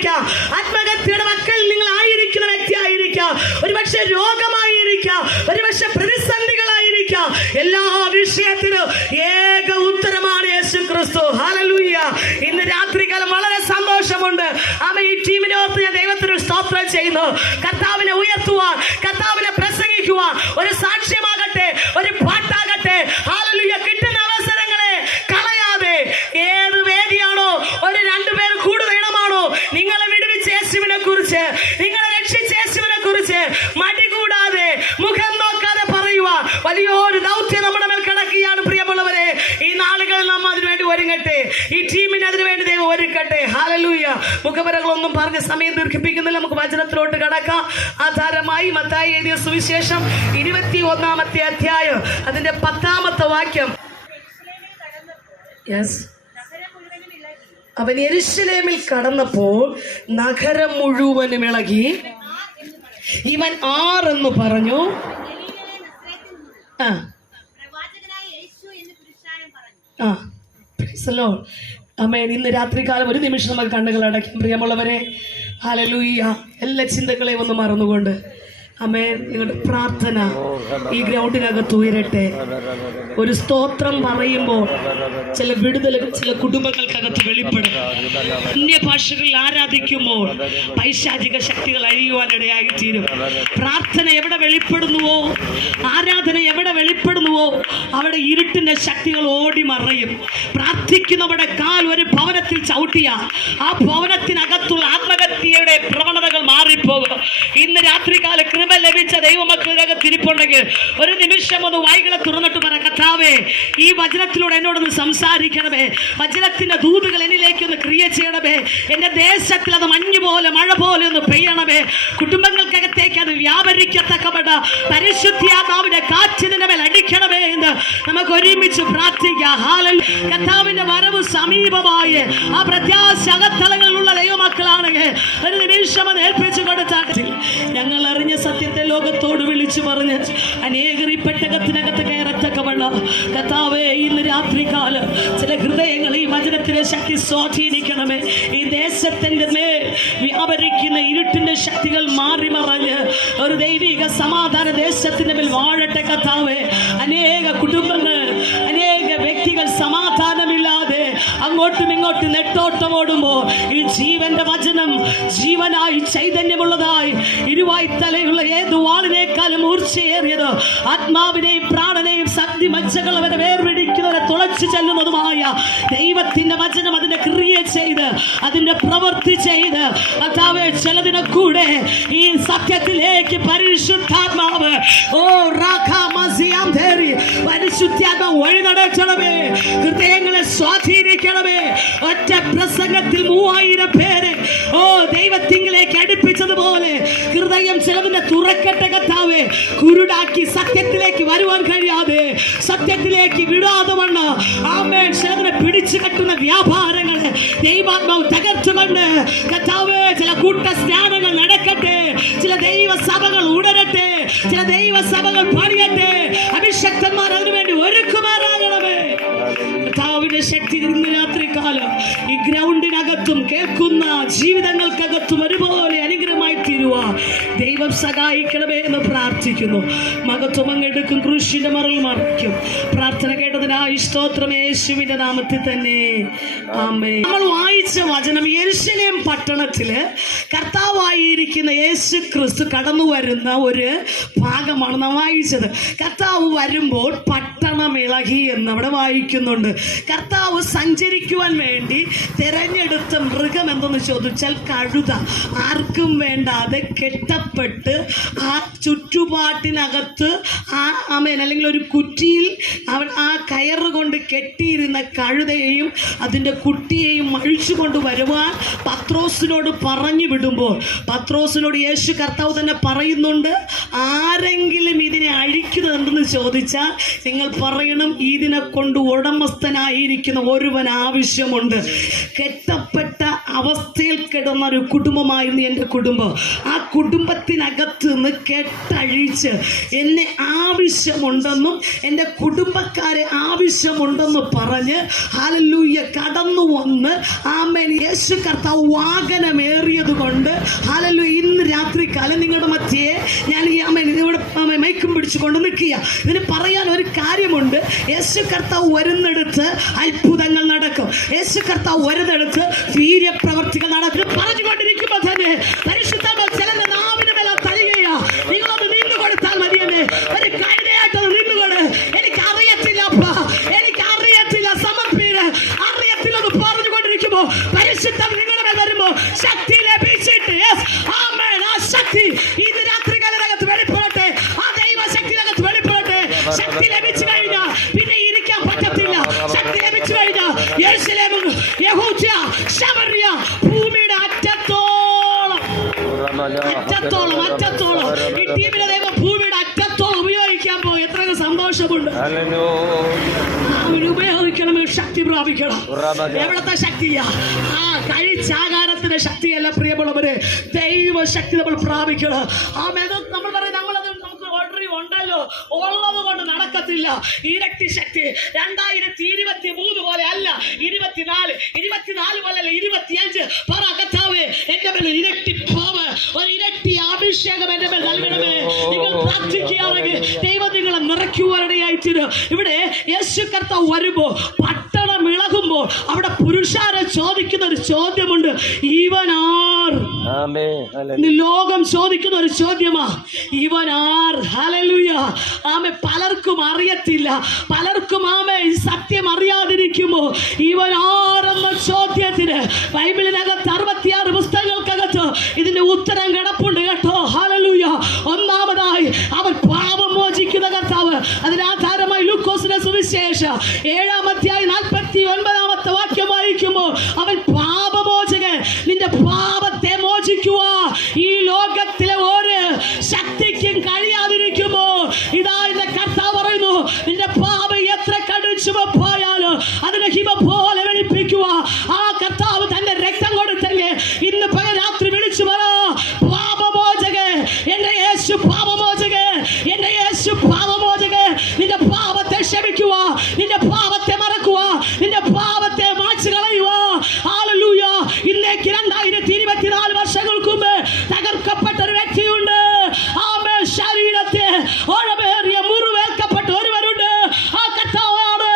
ആയിരിക്കാം, ആത്മഹത്യയുടെ വക്കിൽ നിങ്ങൾ ആയിരിക്കുന്ന വ്യക്തി ആയിരിക്കാം, ഒരുപക്ഷെ രോഗമായിരിക്കാം, ഒരുപക്ഷെ പ്രതിസന്ധികളായിരിക്കാം. എല്ലാ വിഷയത്തിനും ഏക ഉത്തരമാണ് യേശു ക്രിസ്തു. ഹല്ലേലൂയ. ഇന്ന് രാത്രികാലം വളരെ സന്തോഷമുണ്ട്. ഈ ടീമിനെ ഓർത്ത് ഞാൻ ദൈവത്തിന് സ്തോത്രം ചെയ്യുന്നു. കർത്താവിനെ ഉയർത്തുവാൻ, കർത്താവിനെ പ്രസംഗിക്കുവാൻ, ഒരു സാക്ഷ്യമാകട്ടെ, ഒരു പാട്ടാകട്ടെ, ഹല്ലേലൂയ, കിട്ടുന്ന അവസരങ്ങളെ കളയാതെ ഏത് വേദിയാണോ, ഒരു 2 പേർ കൂടുതൽ ഇടമാണോ, നിങ്ങളെ വിടുവിച്ച യേശുവിനെ കുറിച്ച്, നിങ്ങളെ രക്ഷിച്ച യേശുവിനെ കുറിച്ച് മടി കൂടാതെ, മുഖം നോക്കാതെ പറയുവാൻ വലിയൊരു ദൗത്യം നമ്മുടെ മേൽ കിടക്കുകയാണ്. പ്രിയമുള്ളവരെ, ഈ നാളുകളിൽ നാം അതിനുവേണ്ടി ഒരുങ്ങട്ടെ, ഈ ടീമിന് അതിനുവേണ്ടി ദൈവം ഒരുക്കട്ടെ. ഹല്ലേലൂയ. മുഖവരകളൊന്നും പറഞ്ഞ് സമയം ദീർഘിപ്പിക്കുന്നില്ല, നമുക്ക് വചനത്തിലോട്ട് കടക്കാം. ആധാരമായി മത്തായി എഴുതിയ സുവിശേഷം 21-ാമത്തെ അധ്യായം അതിന്റെ 10-ാമത്തെ വാക്യം. അവൻ യെരൂശലേമിൽ കടന്നപ്പോൾ നഗരം മുഴുവനും ഇളകി. ഇവൻ ആരെന്ന് പറഞ്ഞു. ആമേൻ. ഇന്ന് രാത്രികാലം ഒരു നിമിഷം നമുക്ക് കണ്ണുകൾ അടയ്ക്കും. പ്രിയമുള്ളവരെ, ഹല്ലേലൂയ, എല്ലാ ചിന്തകളെയും ഒന്ന് മറന്നുകൊണ്ട് ആമേൻ, നിങ്ങളുടെ പ്രാർത്ഥന ഈ ഗ്രൗണ്ടിനകത്ത് ഉയരട്ടെ. ഒരു സ്തോത്രം പറയുമ്പോൾ ചില വിടുതലുകൾ ചില കുടുംബങ്ങൾക്കകത്ത് വെളിപ്പെടും. അന്യഭാഷകളിൽ ആരാധിക്കുമ്പോൾ പൈശാചിക ശക്തികൾ അഴിയുവാനിടയായി തീരും. പ്രാർത്ഥന എവിടെ വെളിപ്പെടുന്നുവോ, ആരാധന എവിടെ വെളിപ്പെടുന്നുവോ, അവിടെ ഇരുട്ടിന്റെ ശക്തികൾ ഓടി മറയും. പ്രാർത്ഥിക്കുന്നവരുടെ കാൽ ഒരു ഭവനത്തിൽ ചവിട്ടിയ ആ ഭവനത്തിനകത്തുള്ള ആത്മഹത്യയുടെ പ്രവണതകൾ മാറിപ്പോകും. ഇന്ന് രാത്രികാല കൃപ ലഭിച്ച ദൈവമക്കളുടെ തിരിപ്പുണ്ടെങ്കിൽ ഒരു നിമിഷം ഒന്ന് വായികളെ തുറന്നിട്ട് പറ, കർത്താവേ, ഈ വചനത്തിലൂടെ എന്നോടൊന്ന് സംസാരിക്കണമേ, വചനത്തിന്റെ ദൂതുകൾ എന്നിലേക്കൊന്ന് ക്രിയ ചെയ്യണമേ, എന്റെ ദേശത്തിൽ അത് മഞ്ഞ് പോലെ മഴ പോലെ ഒന്ന് പെയ്യണമേ, കുടുംബങ്ങൾക്കകത്തേക്ക് അത് വ്യാപരിക്കത്തക്കപ്പെട്ട പരിശുദ്ധാത്മാവിന്റെ കാറ്റിന്റെ മേൽ അടിക്കണമേ എന്ന് നമുക്ക് ഒരുമിച്ച് പ്രാർത്ഥിക്കാം. ഹല്ലേലൂയ. കർത്താവിന്റെ വരവ് സമീപമായ ആ പ്രത്യാശ അകത്തളങ്ങളിലുള്ള ദൈവമക്കളാണെങ്കിൽ ഒരു നിമിഷം അത് ഏൽപ്പിച്ചു കൊടുത്താൽ ഞങ്ങൾ അറിഞ്ഞ സത്യത്തെ ലോകത്തോട് വിളിച്ചു പറഞ്ഞ് അനേകർ ഈ പെട്ടകത്തിനകത്ത് കയറത്തക്കവണ്ണം കർത്താവേ, ഇന്ന് രാത്രികാലം ചില ഹൃദയങ്ങൾ ഈ വചനത്തിന്റെ ശക്തി സ്വാധീനിക്കണമേ. ഈ ദേശത്തിന്റെ മേൽ വ്യാപരിക്കുന്ന ഇരുട്ടിന്റെ ശക്തികൾ മാറി മറഞ്ഞ് ഒരു ദൈവിക സമാധാന ദേശത്തിന്റെ മേൽ വാഴട്ടെ. കർത്താവേ, അനേക കുടുംബങ്ങൾ, അനേക വ്യക്തികൾ സമാധാനമില്ലാതെ അങ്ങോട്ടും ഇങ്ങോട്ടും നെട്ടോട്ടം ഓടുമ്പോൾ ഈ ജീവന്റെ വചനം ജീവനായി ചൈതന്യമുള്ളതായി ഇരുവായി തലയുള്ള ഏത് വാളിനേക്കാളും മൂർച്ചയേറിയത് ആത്മാവിനെയും പ്രാണനെയും ശക്തി മജ്ജകൾ അവരെ വേർപിടിക്കുന്നവരെ തുളച്ചു ചെല്ലുന്നതുമായ ദൈവത്തിന്റെ വചനം അതിന്റെ ക്രിയ ചെയ്ത് അതിന്റെ പ്രവൃത്തി ചെയ്ത് കർത്താവേ, ചിലതിനെ കൂടെ ഈ സത്യത്തിലേക്ക് പരിശുദ്ധാത്മാവ് പരിശുദ്ധാത്മാവ് വഴി നടത്തണമേ, ഹൃദയങ്ങളെ സ്വാധീനിക്കണമേ. ഒറ്റ പ്രസംഗത്തിൽ 3000 പേരെ ദൈവത്തിങ്കിലേക്ക് അടുപ്പിച്ചതുപോലെ ഹൃദയം ചിലതിനെ തുറക്കട്ടെ കർത്താവേ. കുരുടാക്കി സത്യത്തിലേക്ക് വരുവാൻ കഴിയാതെ, സത്യത്തിലേക്ക് വിടാതെ വണ്ണം ആമേൻ ചിലതിനെ പിടിച്ചു കെട്ടുന്ന വ്യാപാരങ്ങളെ ദൈവാത്മാവ് തകർത്തുകൊണ്ട് കർത്താവേ, ചില കൂട്ട സ്നാനങ്ങൾ നടക്കട്ടെ, ചില ദൈവസഭകൾ ഉണരട്ടെ, ചില ദൈവസഭകൾ പണിയട്ടെ, അഭിഷക്തന്മാർ അതിനുവേണ്ടി ഒരുക്കുമാറാകണമേ. കർത്താവിന്റെ ശക്തി ഇന്ന് രാത്രികാലം ഈ ഗ്രൗണ്ടിനകത്തും കേൾക്കുന്ന ജീവിതങ്ങൾക്കകത്തും ഒരുപോലെ അനുഗ്രഹമായി തീരുവാൻ ദൈവം സഹായിക്കണമേ എന്ന് പ്രാർത്ഥിക്കുന്നു. മഹത്വം അങ്ങെടുക്കും, ക്രൂശിന്റെ മറൽ മറിക്കും. പ്രാർത്ഥന കേട്ടതിനായി സ്തോത്രം, യേശുവിന്റെ നാമത്തിൽ തന്നെ ആമേൻ. നമ്മൾ വായിച്ച വചനം യെരൂശലേം പട്ടണത്തില് കർത്താവായിരിക്കുന്ന യേശു ക്രിസ്തു കടന്നു വരുന്ന ഒരു ഭാഗമാണ് നാം വായിച്ചത്. കർത്താവ് വരുമ്പോൾ പട്ടണം ഇളകി എന്ന് അവിടെ വായിക്കുന്നുണ്ട്. കർത്താവ് സഞ്ചരിക്കുവാൻ വേണ്ടി തിരഞ്ഞെടുത്ത മൃഗം എന്തെന്ന് ചോദിച്ചാൽ കഴുത. ആർക്കും വേണ്ടാതെ കെട്ടപ്പെട്ട് ആ ചുറ്റുപാട്ടിനകത്ത് അല്ലെങ്കിൽ ഒരു കുറ്റിയിൽ ആ കയറ് കൊണ്ട് കെട്ടിയിരുന്ന കഴുതയെയും അതിൻ്റെ കുട്ടിയെയും അഴിച്ചു കൊണ്ട് വരുവാൻ പത്രോസിനോട് പറഞ്ഞു വിടുമ്പോൾ പത്രോസിനോട് യേശു കർത്താവ് തന്നെ പറയുന്നുണ്ട്, ആരെങ്കിലും ഇതിനെ അഴിക്കുന്നതെന്തെന്ന് ചോദിച്ചാൽ നിങ്ങൾ പറയണം, ഇതിനെ കൊണ്ട് ഉടമസ്ഥനായിരിക്കുന്ന ഒരുവൻ ആവശ്യമുണ്ട്. കെട്ടപ്പെട്ട അവസ്ഥയിൽ കണ്ണീരിൽ കിടന്ന ഒരു കുടുംബമായിരുന്നു എൻ്റെ കുടുംബം. ആ കുടുംബത്തിനകത്ത് നിന്ന് കെട്ടഴിച്ച് എന്നെ ആവശ്യമുണ്ടെന്നും എൻ്റെ കുടുംബക്കാരെ ആവശ്യമുണ്ടെന്ന് പറഞ്ഞ് ഹല്ലേലൂയ കടന്നു വന്ന് ആമേൻ യേശു കർത്താവ് വാഹനമേറിയത് കൊണ്ട് ഹല്ലേലൂയ ഇന്ന് രാത്രികാലം നിങ്ങളുടെ മധ്യേ ഞാൻ ഈ ആമേൻ ഇവിടെ മൈക്കും പിടിച്ചുകൊണ്ട് നിൽക്കുക. ഇതിന് പറയാൻ ഒരു കാര്യമുണ്ട്. യേശു കർത്താവ് വരുന്നിടത്ത് അത്ഭുതങ്ങൾ നടക്കും. യേശു കർത്താവ് വരുന്നിടത്ത് വീര്യപ്രവർത്തികൾ നടക്കും. പറഞ്ഞുകൊണ്ടിരിക്കുമ്പോൾ തന്നെ പരിശുദ്ധാത്മാവ് ചിലരുടെ നാവിന് മേലെ തരികയാ. നിങ്ങളൊന്ന് നിന്നു കൊടുത്താൽ മതിയെന്നേ. ഒരു കഴുതയായിട്ടത് നിന്നുകൊണ്ട് എനിക്കറിയത്തില്ലപ്പാ, എനിക്കറിയത്തില്ല, സമർപ്പീര് അറിയത്തില്ലെന്ന് പറഞ്ഞുകൊണ്ടിരിക്കുമ്പോ പരിശുദ്ധം നിങ്ങളുടെ മേൽ വരുമ്പോ ശക്തി ലഭിച്ചിട്ട് ആമേൻ ആ ശക്തി ഇന്ന് രാത്രികാലത്ത് വെളിപ്പെടട്ടെ. ആ ദൈവശക്തിനകത്ത് വെളിപ്പെടട്ടെ. ശക്തി ലഭിച്ചു കഴിഞ്ഞാൽ പിന്നെ ഇരിക്കാൻ പറ്റത്തില്ല. ശക്തി ലഭിച്ചു കഴിഞ്ഞാൽ യെരൂശലേം, യഹൂദ, ശമര്യ ഭൂമിയുടെ അറ്റത്തോളം ഈ ടീമിലെ ദൈവം ഭൂമിയുടെ അറ്റത്തോളം ഉപയോഗിക്കാൻ പോയി. എത്ര സന്തോഷമുണ്ട്. ഉപയോഗിക്കണമേ, ശക്തി പ്രാപിക്കണം. എവിടത്തെ ശക്തിയാ? ആ കഴിച്ചാകാരത്തിന്റെ ശക്തിയല്ല പ്രിയമുള്ളവരെ, ദൈവശക്തി നമ്മൾ പ്രാപിക്കണം. ആ മേധം നമ്മൾ പറയും നമ്മളത് നമുക്ക് ഓൾറെഡി ഉണ്ടല്ലോ, ഉള്ളത് കൊണ്ട് നടക്കത്തില്ല. ഇരട്ടി ശക്തി 2023 പോലെ അല്ല, 24 പോലെ അല്ല, 25 പറ കർത്താവേ എന്റെ മേൽ ഇരട്ടി പവർ, ഒരു ഇരട്ടി അഭിഷേകം എന്റെ മേൽ നൽകണമേ. നിങ്ങൾ പ്രാർത്ഥിക്കുകയാണെങ്കിൽ ദൈവം നിങ്ങളെ നിറയ്ക്കുവാനിടയായിത്തീരും. ഇവിടെ യേശു കർത്താവ് വരുമ്പോ പട്ടണം ഇളകുമ്പോൾ അവിടെ പുരുഷാരെ ചോദിക്കുന്ന ഒരു ചോദ്യമുണ്ട്, ഇവനാർ? ലോകം ചോദിക്കുന്ന ഒരു ചോദ്യമാ, ഇവനാർ? ഹല്ലേലൂയ. ആമേ പലർക്കും അറിയത്തില്ല, പലർക്കും ആമേ സത്യം അറിയാതിരിക്കുമ്പോ ഇവനാരെന്ന ചോദ്യത്തിന് ബൈബിളിനകത്ത് 66 പുസ്തകങ്ങൾക്കകത്ത് ഇതിന്റെ ഉത്തരം കിടപ്പുണ്ട് കേട്ടോ. ഹല്ലേലൂയ. ഒന്നാമതായി അവൻ പാപം മോചിക്കുന്ന കർത്താവ്. അതിനാധാരമായി ലൂക്കോസിന്റെ സുവിശേഷം 7-ാം അധ്യായം 49-ാമത്തെ വാക്യം വായിക്കുമ്പോൾ അവൻ പാപമോചകൻ, നിന്റെ പാപത്തെ മോചിക്കുക ഈ ലോകത്തിലെ ഒരു ശക്തിക്കും കഴിയാതിരിക്കുമ്പോ ഇതാ എന്റെ കർത്താവ് പറയുന്നു, നിന്റെ പാപം എത്ര കടിച്ചു പോയാലും അതിനെ ഹിമ പോലെ വെളുപ്പിക്കുക. ആ കർത്താവ് തന്റെ രക്തം കൊടുത്തല്ലേ ഇന്ന് പകരാത്രി വിളിച്ചു പറ, പാപമോചകൻ, എന്റെ യേശു പാപമോചകൻ, എന്റെ യേശു പാപമോചകൻ. നിന്റെ പാപത്തെ ക്ഷമിക്കുക, നിന്റെ പാപത്തെ മറക്കുക, നിന്റെ പാപത്തെ മായ്ച്ചു കളയുക. ഹല്ലേലൂയ. ഇന്നേക്ക് 2024 വർഷങ്ങൾക്ക് മുമ്പ് തകർക്കപ്പെട്ട ഒരു വ്യക്തിയുണ്ട്. ആമേ ശരീരത്തെ ഓഴമേറിയ മുറിവേൽക്കപ്പെട്ട ഒരുവരുണ്ട്. ആ കർത്താവാണ്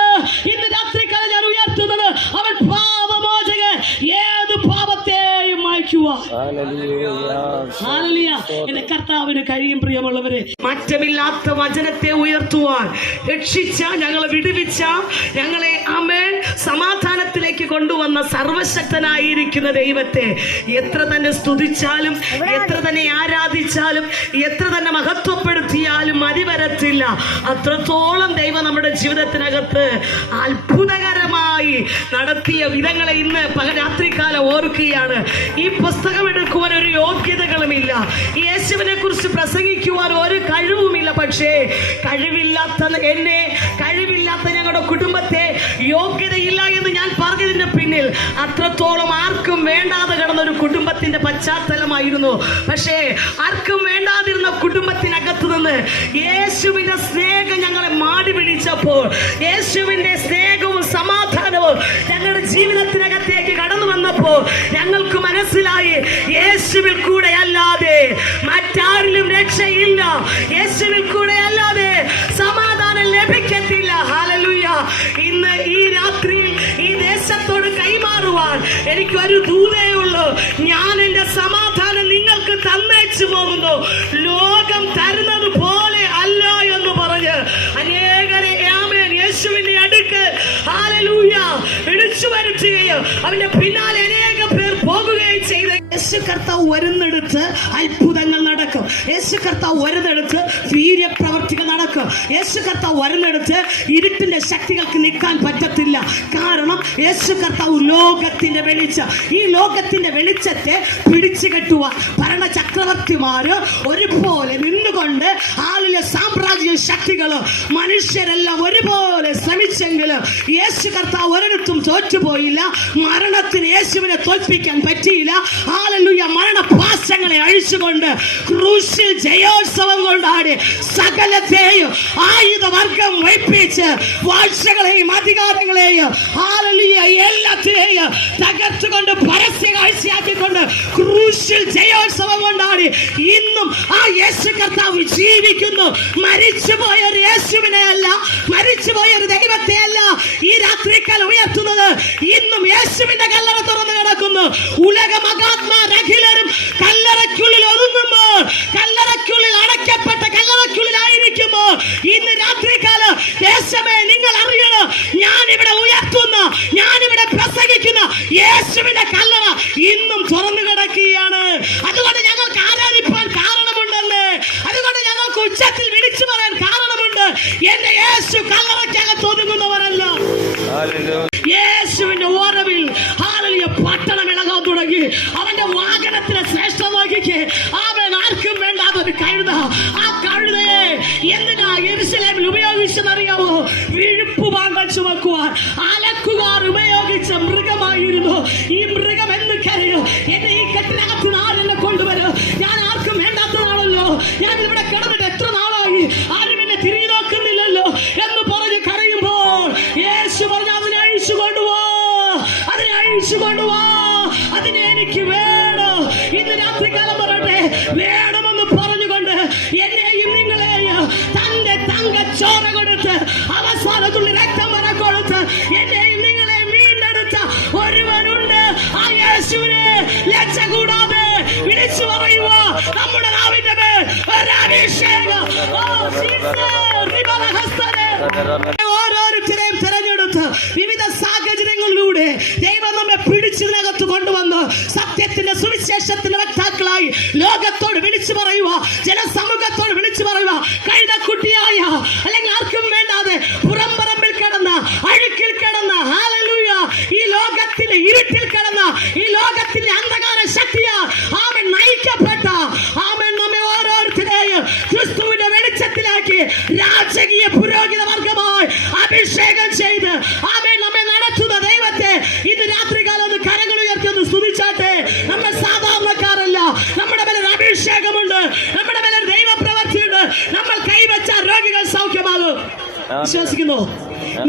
ഇന്ന് രാത്രിക്കാലം ഞാൻ ഉയർത്തുന്നത്. അവൻ പാപമോചകൻ, ഏത് പാപത്തെയും മായ്ക്കുക. ഹല്ലേലൂയ. എന്റെ കർത്താവിന് കഴിയും പ്രിയമുള്ളവരെ. മാറ്റമില്ലാത്ത വചനത്തെ ഉയർത്തുവാൻ, രക്ഷിച്ച ഞങ്ങളെ വിടുവിച്ച ഞങ്ങളെ ആമേൻ സമാധാനത്തിലേക്ക് കൊണ്ടുവന്ന സർവശക്തനായിരിക്കുന്ന ദൈവത്തെ എത്ര തന്നെ സ്തുതിച്ചാലും, എത്ര തന്നെ ആരാധിച്ചാലും, എത്ര തന്നെ മഹത്വപ്പെടുത്തിയാലും മതിവരത്തില്ല. അത്രത്തോളം ദൈവം നമ്മുടെ ജീവിതത്തിനകത്ത് അത്ഭുതകരമായി നടത്തിയ വിധങ്ങളെ ഇന്ന് രാത്രികാലം ഓർക്കുകയാണ്. ഈ പുസ്തകം എടുക്കുവാൻ ഒരു യോഗ്യതകളുമില്ല, യേശുവിനെ കുറിച്ച് പ്രസംഗിക്കുവാൻ ഒരു കഴിവുമില്ല. പക്ഷേ കഴിവില്ലാത്ത എന്നെ, കഴിവില്ലാത്ത ഞങ്ങളുടെ കുടുംബത്തെ, യോഗ്യതയില്ല എന്ന് ഞാൻ പറഞ്ഞതിന്റെ പിന്നിൽ അത്രത്തോളം ആർക്കും വേണ്ടാതെ കിടന്ന ഒരു കുടുംബത്തിന്റെ പശ്ചാത്തലമായിരുന്നു. പക്ഷേ ആർക്കും വേണ്ടാതിരുന്ന കുടുംബത്തിനകത്ത് നിന്ന് യേശുവിന്റെ സ്നേഹം ഞങ്ങളെ മാടി പിടിച്ചപ്പോൾ, യേശുവിന്റെ സ്നേഹവും സമാധാനവും ഞങ്ങളുടെ ജീവിതത്തിനകത്തേക്ക് കടന്നു വന്നപ്പോൾ ഞങ്ങൾക്ക് മനസ്സിലായി, യേശുവിൽ കൂടെ അല്ലാതെ മറ്റാരിലും രക്ഷയില്ല, യേശുവിൽ കൂടെ അല്ലാതെ സമാധാനം ലഭിക്കത്തില്ല. ഹല്ലേലൂയ. ഇന്ന് ഈ രാത്രിയിൽ ഈ ദേശത്തോട് കൈമാറുവാൻ എനിക്കൊരു ദൂതേ ഉള്ളൂ. ഞാൻ എന്റെ സമാധാനം നിങ്ങൾക്ക് തന്നേച്ചു പോകുന്നു, ലോകം തരുന്നത് പോലെ അല്ല എന്ന് പറഞ്ഞ് അനേകരെ ആമേൻ യേശുവിന്റെ അടുക്ക് ഹല്ലേലൂയ വിളിച്ചു വരുത്തുകയും അവന്റെ പിന്നാലെ അനേക പേർ പോകുകയും ചെയ്ത യേശു കർത്താവ് വരുന്നിടത്ത് അത്ഭുതങ്ങൾ നടക്കും. യേശു കർത്താവ് വരുന്നിടത്ത് വീര്യപ്രവർത്തികൾ നടക്കും. യേശു കർത്താവ് വരുന്നിടത്ത് ഇരുട്ടിന്റെ ശക്തികൾക്ക് നിൽക്കാൻ പറ്റത്തില്ല. കാരണം യേശു കർത്താവ് ലോകത്തിന്റെ വെളിച്ചം. ഈ ലോകത്തിന്റെ വെളിച്ചത്തെ പിടിച്ചു കെട്ടുവാൻ ഭരണചക്രവർത്തിമാര് ഒരുപോലെ നിന്നുകൊണ്ട് ആളിലെ സാമ്രാജ്യ ശക്തികള് മനുഷ്യരെല്ലാം ഒരുപോലെ ശ്രമിച്ചെങ്കിലും യേശു കർത്താവ് ഒരിടത്തും തോറ്റുപോയില്ല. മരണത്തിന് യേശുവിനെ തോൽപ്പിക്കാൻ പറ്റിയില്ല. ഹല്ലേലൂയ. മരണപാശങ്ങളെ അഴിച്ചുകൊണ്ട് ക്രൂശിൽ ജയോത്സവം കൊണ്ടാടി സകലത്തെയും ആയുധവർഗം വയ്പ്പിച്ച് വാഴ്ചകളെയും അധികാരങ്ങളെയും ഹല്ലേലൂയ എല്ലാത്തിനെയും തകർത്തുകൊണ്ട് പരസ്യ കാഴ്ചയാക്കിക്കൊണ്ട് ക്രൂശിൽ ജയോത്സവം കൊണ്ടാടി ഇന്നും ആ യേശു കർത്താവ് ജീവിക്കുന്നു. മരിച്ചുപോയ ഒരു യേശുവിനെ അല്ല, മരിച്ചുപോയ ഒരു ദൈവത്തെ അല്ല ഈ രാത്രിക്കാലം ഉയർത്തുന്നത്. ഇന്നും യേശുവിന്റെ കല്ലറ തുറന്നു കിടക്കുന്നു. ഉലക മഹാത്മാരഖിലരും കല്ലറയ്ക്കുള്ളിൽ ഒതുങ്ങുമ്പോൾ, കല്ലറയ്ക്കുള്ളിൽ അടയ്ക്കപ്പെട്ട കല്ലറയ്ക്കുള്ളിലായിരിക്കുമ്പോൾ ഇന്ന് രാത്രിക്കാലം ദേശമേ നിങ്ങൾ അറിയണം, ഞാനിവിടെ ഉയർത്തുന്ന, ഞാനിവിടെ പ്രസംഗിക്കുന്ന യേശുവിന്റെ കല്ലറ ഇന്നും തുറന്നു കിടക്കുകയാണ്. അതുകൊണ്ട് ഞങ്ങൾക്ക് ആരാധിപ്പാൻ കാരണമുണ്ടല്ലേ, അതുകൊണ്ട് ഞങ്ങൾക്ക് ഉച്ചത്തിൽ വിളിച്ചു പറയാൻ കാരണമുണ്ട്. എന്റെ യേശു കല്ലറയ്ക്കകത്ത് ഒതുങ്ങുന്നവരല്ല. യേശുവിന്റെ ഓരവിൽ ഹല്ലേലൂയ പട്ടണം ഇളകാൻ തുടങ്ങി. അവന്റെ വാഹനത്തിലെ ശ്രേഷ്ഠമാക്കിക്ക് അവൻ ആർക്കും വേണ്ടാത്ത ഒരു കഴുത. ആ കഴുതയെ എന്തിനാ യെരൂശലേമിൽ ഉപയോഗിച്ചെന്നറിയാമോ? വിഴുപ്പ് വാങ്ങൽ ചുമക്കുവാൻ അലക്കുകാർ ഉപയോഗിച്ച മൃഗമായിരുന്നു. ഈ മൃഗം എന്ന് കരയോ, എന്നെ ഈ കെട്ടിനകത്ത് ആരെന്നെ കൊണ്ടുവരും, ഞാൻ ആർക്കും വേണ്ടാത്തതാണല്ലോ, ഞാൻ ഇവിടെ കിടന്നിട്ട് എത്ര നാളായി, ആരും എന്നെ തിരിഞ്ഞു നോക്കുന്നില്ലല്ലോ എന്ന് പറഞ്ഞ് കരയുമ്പോൾ യേശു പറഞ്ഞു, അതിനെ അഴിച്ചു കൊണ്ടുപോ, അതിനെ അഴിച്ചു കൊണ്ടുപോ, അതിനെ എനിക്ക് വേണം. ഇന്ന് രാത്രികാലം പറയട്ടെ, വേണമെന്ന് പറഞ്ഞുകൊണ്ട് എന്നെയും നിങ്ങളെയും തന്റെ തങ്കച്ചോര കൊടുത്ത് അവസാനത്തുള്ള രക്തം വരെ കൊടുത്ത് എന്നെയും നിങ്ങളെയും വീണ്ടെടുത്ത ഒരുവനുണ്ട്. ആ യേശുവിനെ ലജ്ജ കൂടാതെ വിളിച്ചു പറയുക. നമ്മുടെ നാവിന്റെ മേൽ ഒരഭിഷേകം. ഓരോരുത്തരെയും തെരഞ്ഞെടുത്ത് വിവിധ സാഹചര്യങ്ങളിലൂടെ ദൈവം നമ്മെ പിടിച്ചതിനകത്ത് കൊണ്ടുവന്ന് സത്യത്തിന്റെ സുവിശേഷത്തിന്റെ വക്താക്കളായി ലോകത്തോട് വിളിച്ചു പറയുക, ജനസമൂഹത്തോട് വിളിച്ചു പറയുക. കഴുതക്കുട്ടിയായ അല്ലെങ്കിൽ ആർക്കും വേണ്ടാതെ പുറംപറമ്പിൽ കിടന്ന, അഴുക്കിൽ കിടന്ന, ഹല്ലേലൂയ, ഈ ലോകത്തിന്റെ ഇരുട്ടിൽ കിടന്ന, ഈ ലോകത്തിന്റെ അന്ധകാര ശക്തിയാ അവൻ നയിക്കപ്പെട്ട അവൻ നമ്മെ ഓരോരുത്തരെയും ക്രിസ്തുവിന്റെ വെളിച്ചത്തിലാക്കി രാജകീയ പുരോഹിത വർഗമായി അഭിഷേകം ചെയ്ത് അവൻ നമ്മെ നടത്തുന്ന ദൈവത്തെ ഇന്ന് രാത്രികാലം ഒന്ന് കരങ്ങൾ ഉയർത്തി സ്തുതിച്ചാട്ടെ. നമ്മൾ സാധാരണക്കാരല്ല, നമ്മുടെ മേലെ അഭിഷേകമുണ്ട്, നമ്മുടെ മേലെ ദൈവപ്രവർത്തിയുണ്ട്. നമ്മൾ കൈവച്ച രോഗികൾ സൗഖ്യമാകും. വിശ്വസിക്കുന്നു?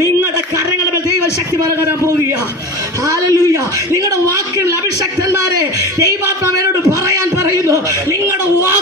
നിങ്ങളുടെ കരങ്ങളിൽ ദൈവശക്തി പകരാൻ പോവുക. ഹല്ലേലൂയ. നിങ്ങളുടെ വാക്കുകളിൽ അഭിഷക്തന്മാരെ ദൈവാത്മാവിനോട് പറയാൻ പറയുന്നു, നിങ്ങളുടെ